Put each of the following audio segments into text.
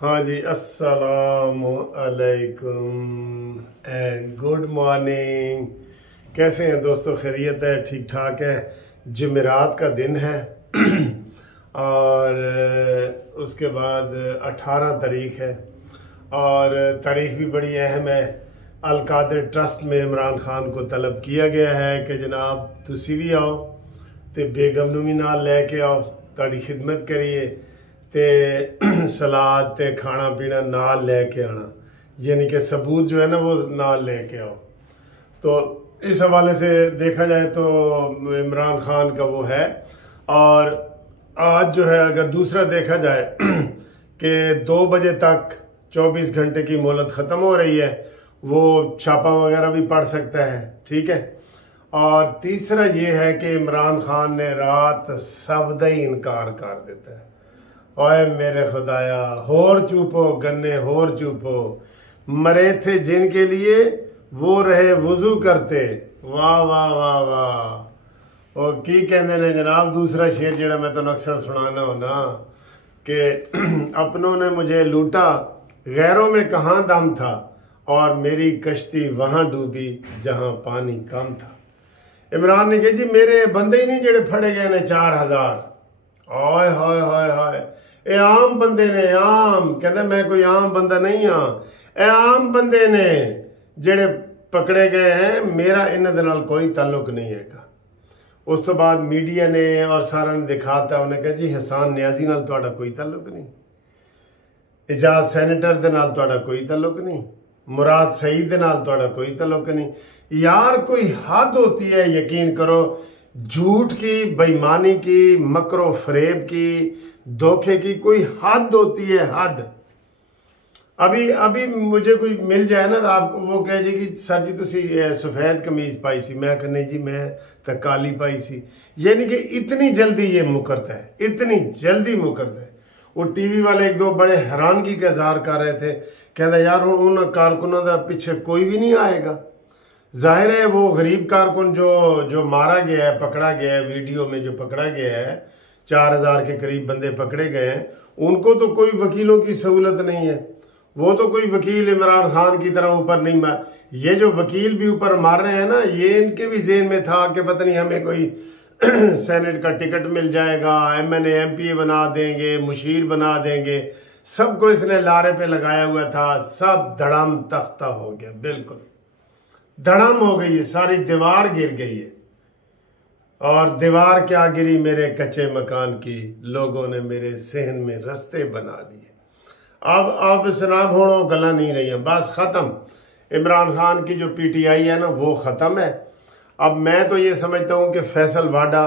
हाँ जी, अस्सलामु अलैकुम एंड गुड मॉर्निंग। कैसे हैं दोस्तों? खैरियत है? ठीक ठाक है? जुमेरात का दिन है और उसके बाद 18 तारीख है और तारीख भी बड़ी अहम है। अल कादिर ट्रस्ट में इमरान खान को तलब किया गया है कि जनाब तुसी भी आओ तो बेगम नूं भी नाल लैके आओ, ताड़ी खिदमत करिए ते सलाद ते खाना पीना नाल लेके आना, यानी कि सबूत जो है ना वो नाल लेके आओ। तो इस हवाले से देखा जाए तो इमरान खान का वो है। और आज जो है अगर दूसरा देखा जाए कि 2 बजे तक 24 घंटे की मोहलत ख़त्म हो रही है, वो छापा वगैरह भी पढ़ सकता है, ठीक है। और तीसरा ये है कि इमरान खान ने रात सबदा ही इनकार कर देता है। ओए मेरे खुदाया, होर चुपो गन्ने होर चुपो, मरे थे जिनके लिए वो रहे वुजू करते। वाह वाह वाह वाह। और की कहते ने जनाब दूसरा शेर जेड़ा मैं तो अक्सर सुनाना होना कि अपनों ने मुझे लूटा, गैरों में कहाँ दम था, और मेरी कश्ती वहां डूबी जहां पानी कम था। इमरान ने कहा जी मेरे बंदे ही नहीं जेड़े फड़े गए ने 4000। हाय हाय हाय हाय, ਇਹ आम बंदे ने, आम कहते मैं कोई आम बंदा नहीं हाँ, ਇਹ आम बंदे ने जेड़े पकड़े गए हैं, मेरा इन्हां दे नाल कोई ताल्लुक नहीं हैगा। उस तो बाद मीडिया ने और सारा ने दिखाता, उन्हें कहा जी हसान न्याजी नाल तुहाडा कोई ताल्लुक नहीं, एजाज सैनेटर दे नाल तुहाडा कोई ताल्लुक नहीं, मुराद सईद दे नाल तुहाडा कोई ताल्लुक नहीं। यार कोई हद होती है, यकीन करो, झूठ की, बेईमानी की, मकरो फरेब की, धोखे की कोई हद होती है, हद। अभी अभी मुझे कोई मिल जाए ना तो आपको वो कहे जी कि सर जी तुसी सफेद कमीज पाई सी, मैं कहने जी मैं तो काली पाई सी। यानी कि इतनी जल्दी ये मुकरता है, इतनी जल्दी मुकरता है। वो टीवी वाले एक दो बड़े हैरानगी का इजहार कर रहे थे, कहता यार हुण उन्होंने कारकुनों का पीछे कोई भी नहीं आएगा। जाहिर है वो गरीब कारकुन जो मारा गया है, पकड़ा गया है, वीडियो में जो पकड़ा गया है 4000 के करीब बंदे पकड़े गए हैं, उनको तो कोई वकीलों की सहूलत नहीं है। वो तो कोई वकील इमरान खान की तरह ऊपर नहीं मार, ये जो वकील भी ऊपर मार रहे हैं ना, ये इनके भी जेहन में था कि पता नहीं हमें कोई सेनेट का टिकट मिल जाएगा, MNA MPA बना देंगे, मुशीर बना देंगे। सबको इसने लारे पे लगाया हुआ था, सब धड़म तख्ता हो गया, बिल्कुल धड़म हो गई है, सारी दीवार गिर गई है। और दीवार क्या गिरी मेरे कच्चे मकान की, लोगों ने मेरे सहन में रास्ते बना लिए। अब सनाब होड़ो गला नहीं रही है, बस खत्म। इमरान खान की जो PTI है ना वो ख़त्म है। अब मैं तो ये समझता हूँ कि फैसल वाडा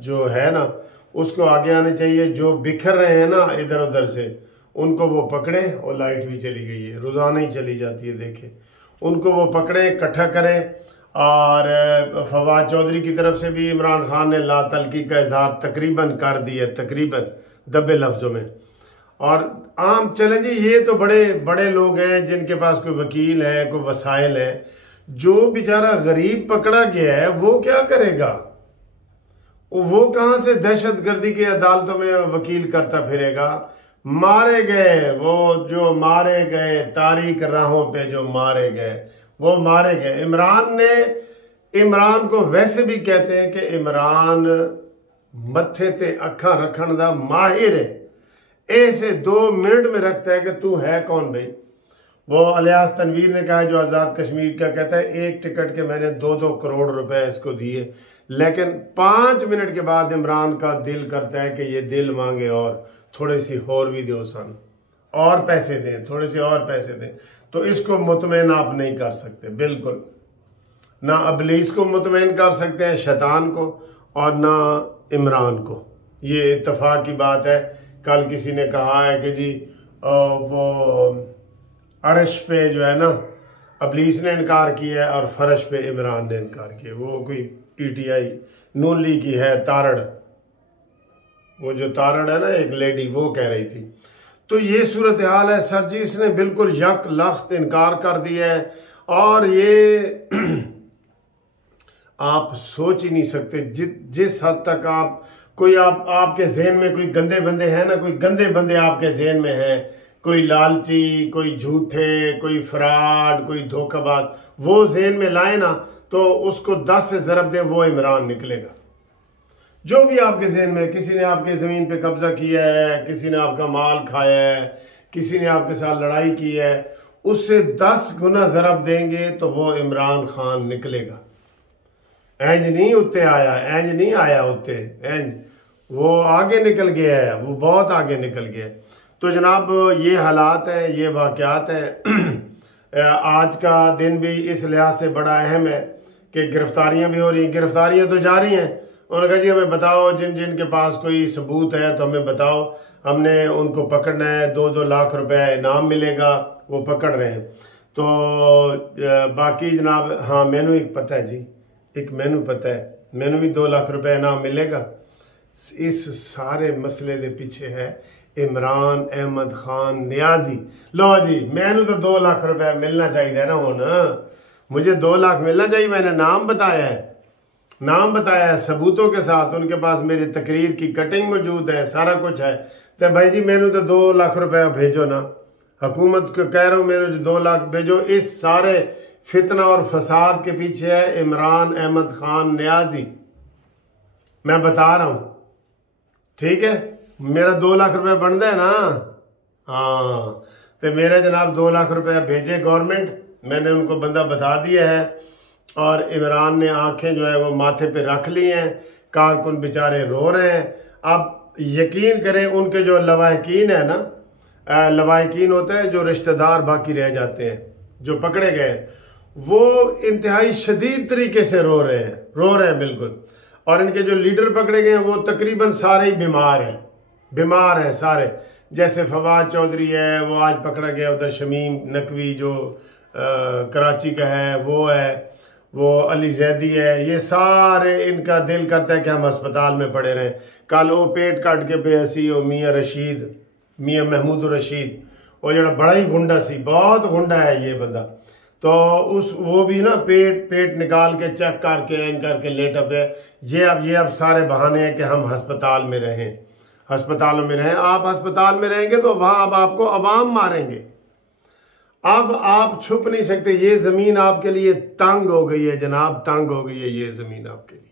जो है ना उसको आगे आने चाहिए। जो बिखर रहे हैं ना इधर उधर से, उनको वो पकड़े। और लाइट भी चली गई है, रोज़ाना ही चली जाती है, देखे, उनको वो पकड़े, इकट्ठा करें। और फवाद चौधरी की तरफ से भी इमरान खान ने लातलकी का इजहार तकरीबन कर दिया, तकरीबन दबे लफ्ज़ों में। और आम चलें जी, ये तो बड़े बड़े लोग हैं जिनके पास कोई वकील है, कोई वसाइल है। जो बेचारा गरीब पकड़ा गया है वो क्या करेगा? वो कहाँ से दहशतगर्दी की अदालतों में वकील करता फिरेगा? मारे गए वो जो मारे गए, तारीख राहों पे जो मारे गए वो मारे गए। इमरान को वैसे भी कहते हैं कि इमरान मत्थे ते अखा रखन दा माहिर है। ऐसे 2 मिनट में रखता है कि तू है कौन भाई। वो अलियास तनवीर ने कहा जो आज़ाद कश्मीर का, कहता है एक टिकट के मैंने 2-2 करोड़ रुपए इसको दिए, लेकिन 5 मिनट के बाद इमरान का दिल करता है कि ये दिल मांगे और थोड़ी सी और भी दो सन, और पैसे दें, थोड़े से और पैसे दें। तो इसको मुतमईन आप नहीं कर सकते, बिल्कुल ना अबलीस को मुतमईन कर सकते हैं, शैतान को, और ना इमरान को। ये इत्तफाक की बात है। कल किसी ने कहा है कि जी वो अर्श पे जो है ना अबलीस ने इनकार किया है और फर्श पे इमरान ने इनकार किया। वो कोई PTI नून लीग की है तारड़, वो जो तारड़ है ना एक लेडी, वो कह रही थी। तो ये सूरत हाल है सर जी, इसने बिल्कुल यक लख्त इनकार कर दिया है। और ये आप सोच ही नहीं सकते जिस हद तक आप कोई आपके जहन में कोई गंदे बंदे हैं ना, कोई गंदे बंदे आपके जहन में हैं, कोई लालची, कोई झूठे, कोई फ्रॉड, कोई धोखाबाज, वो जहन में लाए ना तो उसको 10 से ज़रब दे, वो इमरान निकलेगा। जो भी आपके जहन में, किसी ने आपके ज़मीन पे कब्जा किया है, किसी ने आपका माल खाया है, किसी ने आपके साथ लड़ाई की है, उससे 10 गुना ज़रब देंगे तो वो इमरान खान निकलेगा। एंज नहीं उत्ते आया, एंज नहीं आया उत्ते, एंज वो आगे निकल गया है, वो बहुत आगे निकल गया है। तो जनाब ये हालात हैं, ये वाक़यात हैं। आज का दिन भी इस लिहाज से बड़ा अहम है कि गिरफ्तारियां भी हो रही हैं, गिरफ्तारियां तो जारी हैं। उन्होंने कहा जी हमें बताओ, जिन जिन के पास कोई सबूत है तो हमें बताओ, हमने उनको पकड़ना है, 2-2 लाख रुपए इनाम मिलेगा, वो पकड़ रहे हैं। तो बाकी जनाब, हाँ मैनू एक पता है जी, एक मैनू पता है, मैनू भी 2 लाख रुपए इनाम मिलेगा। इस सारे मसले के पीछे है इमरान अहमद खान नियाजी। लो जी, मैनू तो 2 लाख रुपए मिलना चाहिए ना, हुण मुझे 2 लाख मिलना चाहिए। मैंने नाम बताया है, नाम बताया है सबूतों के साथ, उनके पास मेरी तकरीर की कटिंग मौजूद है, सारा कुछ है। तो भाई जी मैनू तो 2 लाख रुपए भेजो ना, हुकूमत को कह रहा हूँ मेरे 2 लाख भेजो। इस सारे फितना और फसाद के पीछे है इमरान अहमद खान नियाजी, मैं बता रहा हूं, ठीक है। मेरा 2 लाख रुपए बनता है ना, हाँ, तो मेरे जनाब 2 लाख रुपए भेजे गवर्नमेंट, मैंने उनको बंदा बता दिया है। और इमरान ने आंखें जो है वो माथे पे रख ली हैं, कारकुन बेचारे रो रहे हैं। अब यकीन करें, उनके जो लवाहकीन है ना, लवाहकीन होते हैं जो रिश्तेदार बाकी रह जाते हैं, जो पकड़े गए, वो इंतहाई शदीद तरीके से रो रहे हैं बिल्कुल। और इनके जो लीडर पकड़े गए हैं वो तकरीबन सारे ही बीमार हैं सारे। जैसे फवाद चौधरी है, वो आज पकड़ा गया, उधर शमीम नकवी जो कराची का है वो है, वो अली जैदी है, ये सारे इनका दिल करता है कि हम अस्पताल में पड़े रहें। कल वो पेट काट के पे सी मियाँ महमूद रशीद, वो जरा बड़ा ही गुंडा सी, बहुत गुंडा है ये बंदा, तो वो भी ना पेट निकाल के चेक करके इन करके लेट अप है। ये अब सारे बहाने हैं कि हम अस्पताल में रहें, अस्पतालों में रहें। आप अस्पताल में रहेंगे तो वहां अब आपको अवाम मारेंगे, अब आप छुप नहीं सकते। ये जमीन आपके लिए तंग हो गई है जनाब, तंग हो गई है ये जमीन आपके लिए।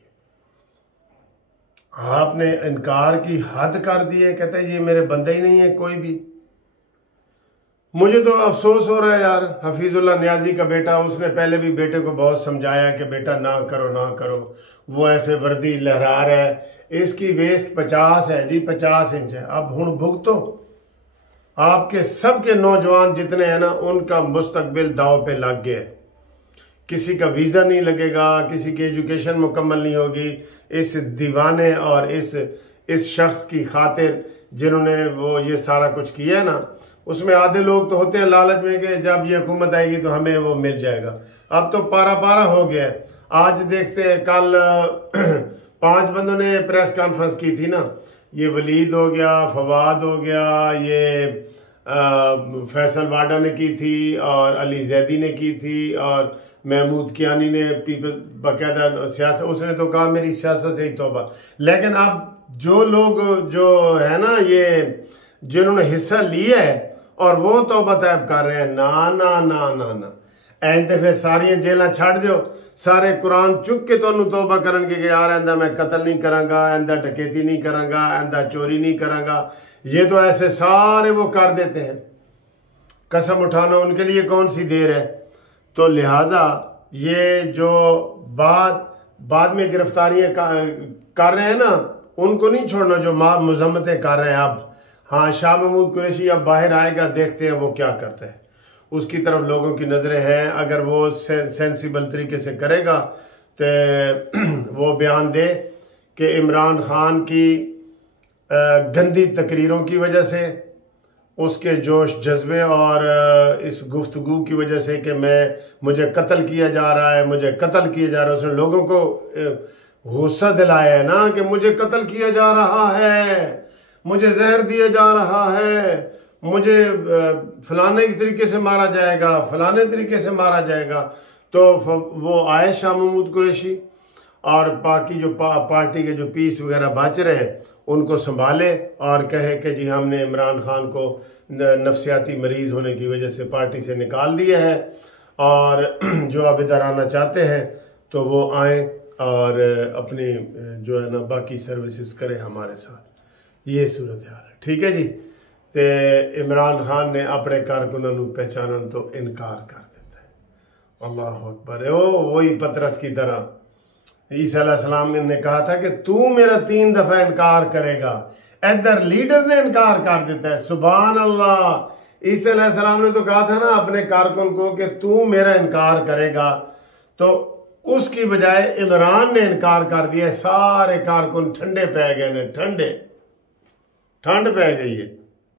आपने इनकार की हद कर दी है, कहते हैं ये मेरे बंदे ही नहीं है कोई भी। मुझे तो अफसोस हो रहा है यार, हफीजुल्लाह नियाजी का बेटा, उसने पहले भी बेटे को बहुत समझाया कि बेटा ना करो, वो ऐसे वर्दी लहरा रहा है, इसकी वेस्ट 50 है जी, 50 इंच है। अब हुण भुगतो, आपके सबके नौजवान जितने हैं ना, उनका मुस्तकबिल दाव पे लग गया है। किसी का वीज़ा नहीं लगेगा, किसी की एजुकेशन मुकम्मल नहीं होगी इस दीवाने और इस शख्स की खातिर जिन्होंने वो ये सारा कुछ किया है ना। उसमें आधे लोग तो होते हैं लालच में कि जब ये हुकूमत आएगी तो हमें वो मिल जाएगा। अब तो पारा हो गया है। आज देखते हैं, कल 5 बंदों ने प्रेस कॉन्फ्रेंस की थी ना, ये वलीद हो गया, फवाद हो गया, ये फैसल वाडा ने की थी, और अली जैदी ने की थी, और महमूद कियानी ने बाकायदा सियासत, उसने तो कहा मेरी सियासत से ही तौबा। लेकिन अब जो लोग जो है ना, ये जिन्होंने हिस्सा लिया है और वो तौबा तैब कर रहे हैं, ना ऐसे फिर सारियां जेलां छड़ दो, सारे कुरान चुक के तो तौबा करनगे कि यार इंदा मैं कत्ल नहीं करांगा, इंदा डकैती नहीं करांगा, इंदा चोरी नहीं करांगा। ये तो ऐसे सारे वो कर देते हैं, कसम उठाना उनके लिए कौन सी देर है। तो लिहाजा ये जो बाद में गिरफ्तारियां कर रहे हैं ना, उनको नहीं छोड़ना जो मजम्मतें कर रहे हैं। अब हाँ, शाह महमूद कुरैशी अब बाहर आएगा, देखते हैं वो क्या करता है, उसकी तरफ लोगों की नज़रें हैं। अगर वो सेंसिबल तरीके से करेगा तो वो बयान दे कि इमरान खान की गंदी तकरीरों की वजह से, उसके जोश जज्बे और इस गुफ्तगू की वजह से कि मुझे कत्ल किया जा रहा है, उसने लोगों को गुस्सा दिलाया है ना कि मुझे कत्ल किया जा रहा है, मुझे जहर दिया जा रहा है, मुझे फलाने तरीके से मारा जाएगा, फलाने तरीके से मारा जाएगा। तो वो आए शाह महमूद कुरैशी और बाकी जो पार्टी के जो पीस वगैरह बच रहे हैं उनको संभाले और कहे कि जी हमने इमरान खान को नफसियाती मरीज़ होने की वजह से पार्टी से निकाल दिया है और जो अब इधर आना चाहते हैं तो वो आएँ और अपनी जो है ना बाकी सर्विसेज करें हमारे साथ। ये सूरत हाल है। ठीक है जी। तो इमरान खान ने अपने कारकुनों को पहचानने तो इनकार कर देता है। अल्लाह अकबर। वही पतरस की तरह ईसा अलैहिस्सलाम ने कहा था कि तू मेरा 3 दफा इनकार करेगा, इधर लीडर ने इनकार कर देता है। सुभान अल्लाह। ईसा अलैहिस्सलाम ने तो कहा था ना अपने कारकुन को कि तू मेरा इनकार करेगा, तो उसकी बजाय इमरान ने इनकार कर दिया। सारे कारकुन ठंडे पै गए ने, ठंड पै गई है।